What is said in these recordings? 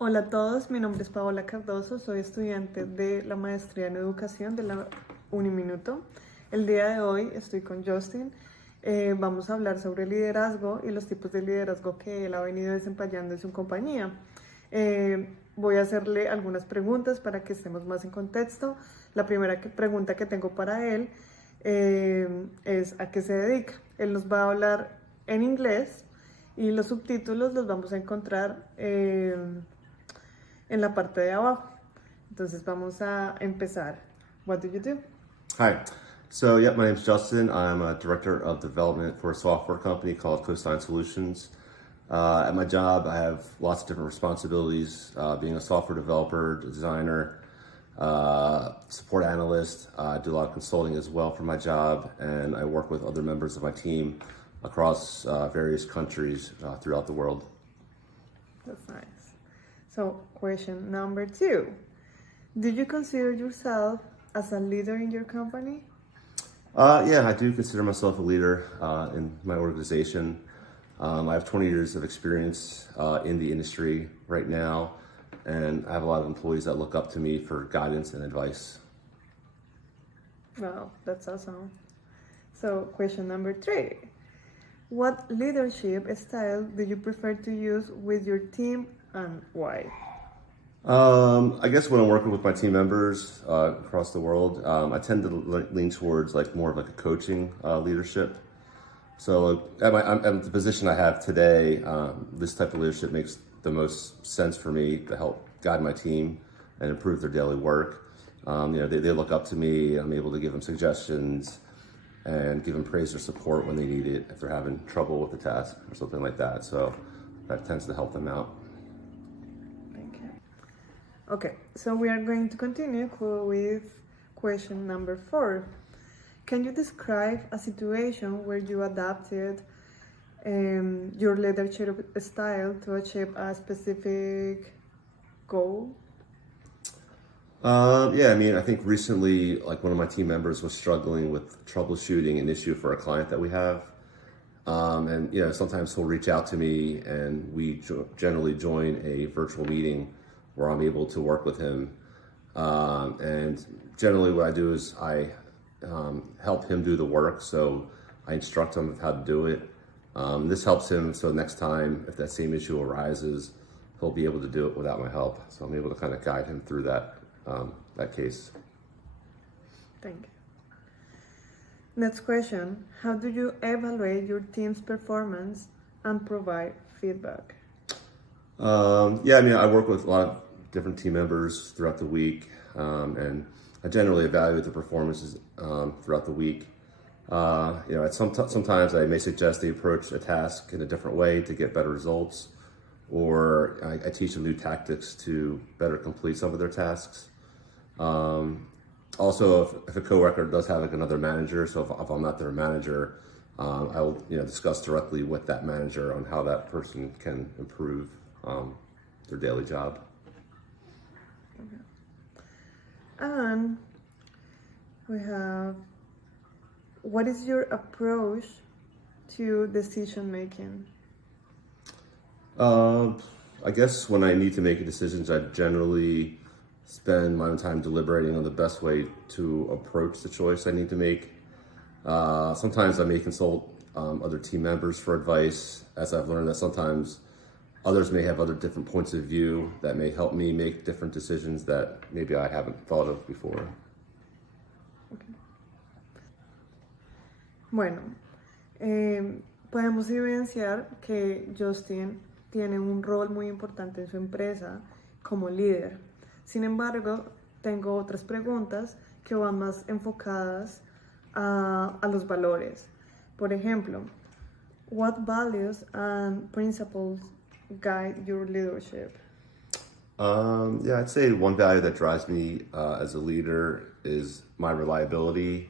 Hola a todos, mi nombre es Paola Cardoso, soy estudiante de la maestría en educación de la Uniminuto. El día de hoy estoy con Justin. Vamos a hablar sobre liderazgo y los tipos de liderazgo que él ha venido desempeñando en su compañía. Voy a hacerle algunas preguntas para que estemos más en contexto. La primera pregunta que tengo para él es ¿a qué se dedica? Él nos va a hablar en inglés y los subtítulos los vamos a encontrar en la parte de abajo. Entonces vamos a empezar. What do you do? Hi. So, my name's Justin. I'm a director of development for a software company called Cosign Solutions. At my job, I have lots of different responsibilities, being a software developer, designer, support analyst. I do a lot of consulting as well for my job, and I work with other members of my team across various countries throughout the world. That's nice. So, question number 2. Do you consider yourself as a leader in your company? Yeah, I do consider myself a leader in my organization. I have 20 years of experience in the industry right now, and I have a lot of employees that look up to me for guidance and advice. Wow, that's awesome. So, question number 3. What leadership style do you prefer to use with your team and why? I guess when I'm working with my team members across the world, I tend to lean towards more of a coaching leadership. So at the position I have today, this type of leadership makes the most sense for me to help guide my team and improve their daily work. They look up to me. I'm able to give them suggestions and give them praise or support when they need it if they're having trouble with the task or something like that. So that tends to help them out. Okay, so we are going to continue with question number 4. Can you describe a situation where you adapted your leadership style to achieve a specific goal? I think recently, one of my team members was struggling with troubleshooting an issue for a client that we have. Sometimes he'll reach out to me and we generally join a virtual meeting where I'm able to work with him. And generally what I do is I help him do the work. So I instruct him of how to do it. This helps him so next time if that same issue arises, he'll be able to do it without my help. So I'm able to kind of guide him through that case. Thank you. Next question. How do you evaluate your team's performance and provide feedback? I work with a lot of different team members throughout the week, and I generally evaluate the performances throughout the week. Sometimes I may suggest they approach a task in a different way to get better results, or I teach them new tactics to better complete some of their tasks. Also, if a coworker does have another manager, so if I'm not their manager, I will discuss directly with that manager on how that person can improve their daily job. Okay. And we have, what is your approach to decision making? I guess when I need to make decisions, I generally spend my own time deliberating on the best way to approach the choice I need to make. Sometimes I may consult other team members for advice, as I've learned that sometimes others may have other different points of view that may help me make different decisions that maybe I haven't thought of before. Okay. Bueno, podemos evidenciar que Justin tiene un rol muy importante en su empresa como líder. Sin embargo, tengo otras preguntas que van más enfocadas a los valores. Por ejemplo, what values and principles guide your leadership? I'd say one value that drives me as a leader is my reliability.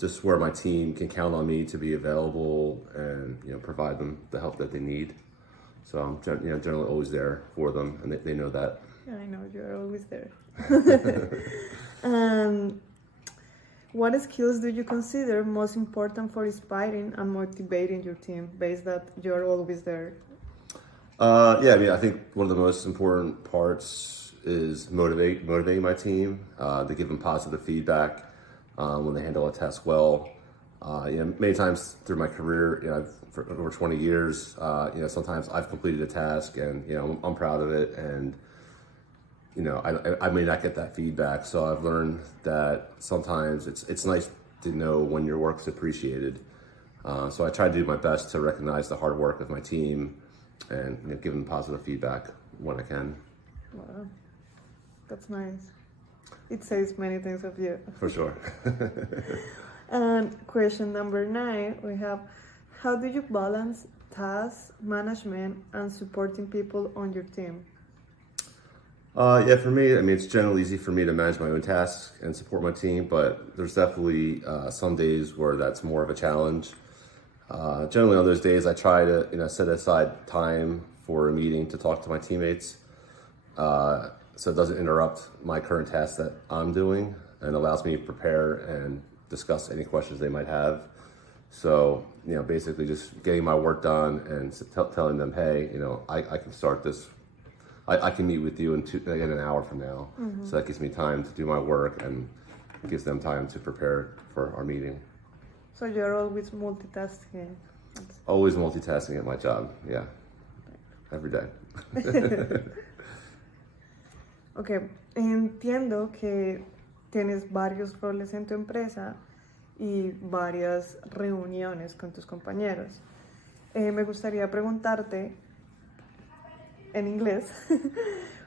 Just where my team can count on me to be available and provide them the help that they need. So I'm generally always there for them, and they know that. Yeah, I know you're always there. What skills do you consider most important for inspiring and motivating your team, based that you're always there? Yeah, I mean, I think one of the most important parts is motivating my team, to give them positive feedback when they handle a task well. Many times through my career, for over 20 years, sometimes I've completed a task and, I'm proud of it, and, I may not get that feedback. So I've learned that sometimes it's nice to know when your work's appreciated. So I try to do my best to recognize the hard work of my team and give them positive feedback when I can. Wow, that's nice. It says many things of you. For sure. And question number 9, we have, how do you balance task management and supporting people on your team? Yeah, for me, I mean, it's generally easy for me to manage my own tasks and support my team, but there's definitely some days where that's more of a challenge. Generally on those days, I try to, set aside time for a meeting to talk to my teammates, so it doesn't interrupt my current tasks that I'm doing and allows me to prepare and discuss any questions they might have. So, basically just getting my work done and telling them, hey, I can start this. I can meet with you in an hour from now. Mm-hmm. So that gives me time to do my work and gives them time to prepare for our meeting. So you're always multitasking? Always multitasking at my job, yeah. Every day. Ok, entiendo que tienes varios roles en tu empresa y varias reuniones con tus compañeros. Me gustaría preguntarte, en inglés,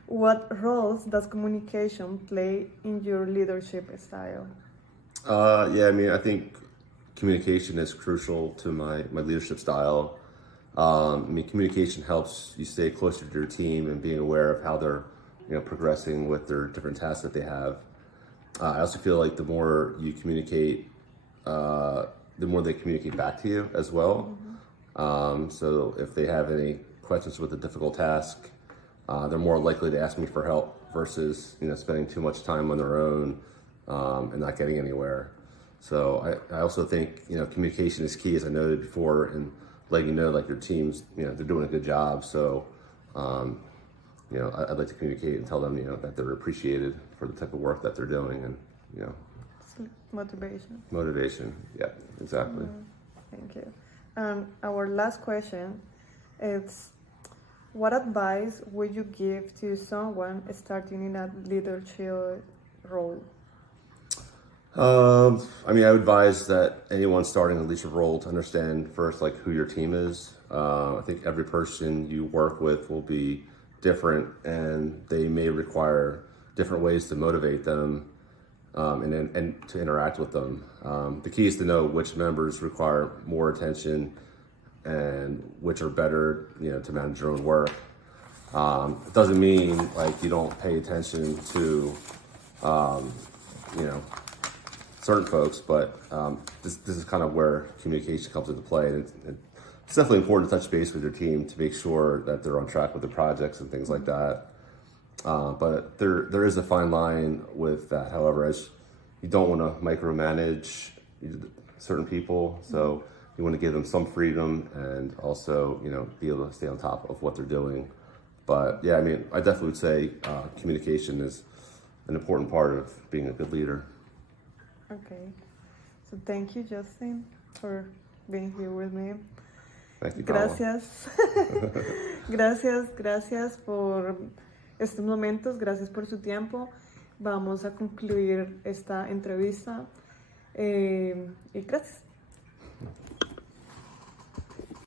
what roles does communication play in your leadership style? Yeah, I mean, I think communication is crucial to my leadership style. Communication helps you stay closer to your team and being aware of how they're, progressing with their different tasks that they have. I also feel like the more you communicate, the more they communicate back to you as well. Mm-hmm. So if they have any questions with a difficult task, they're more likely to ask me for help versus, spending too much time on their own and not getting anywhere. So I also think, communication is key, as I noted before, and letting you know, like, your teams, they're doing a good job. So, I'd like to communicate and tell them, that they're appreciated for the type of work that they're doing, and, Motivation. Motivation, yeah, exactly. Thank you. Our last question is, what advice would you give to someone starting in a leadership role? I would advise that anyone starting a leadership role to understand first, like, who your team is. I think every person you work with will be different, and they may require different ways to motivate them and to interact with them. The key is to know which members require more attention and which are better, to manage your own work. It doesn't mean, like, you don't pay attention to, certain folks, but this is kind of where communication comes into play. It's definitely important to touch base with your team to make sure that they're on track with the projects and things like that. But there is a fine line with that. However, as you don't want to micromanage certain people, so you want to give them some freedom and also, be able to stay on top of what they're doing. But yeah, I definitely would say communication is an important part of being a good leader. Okay, so thank you, Justin, for being here with me. Thank you, Paula. Gracias. Gracias por estos momentos, gracias por su tiempo. Vamos a concluir esta entrevista y gracias.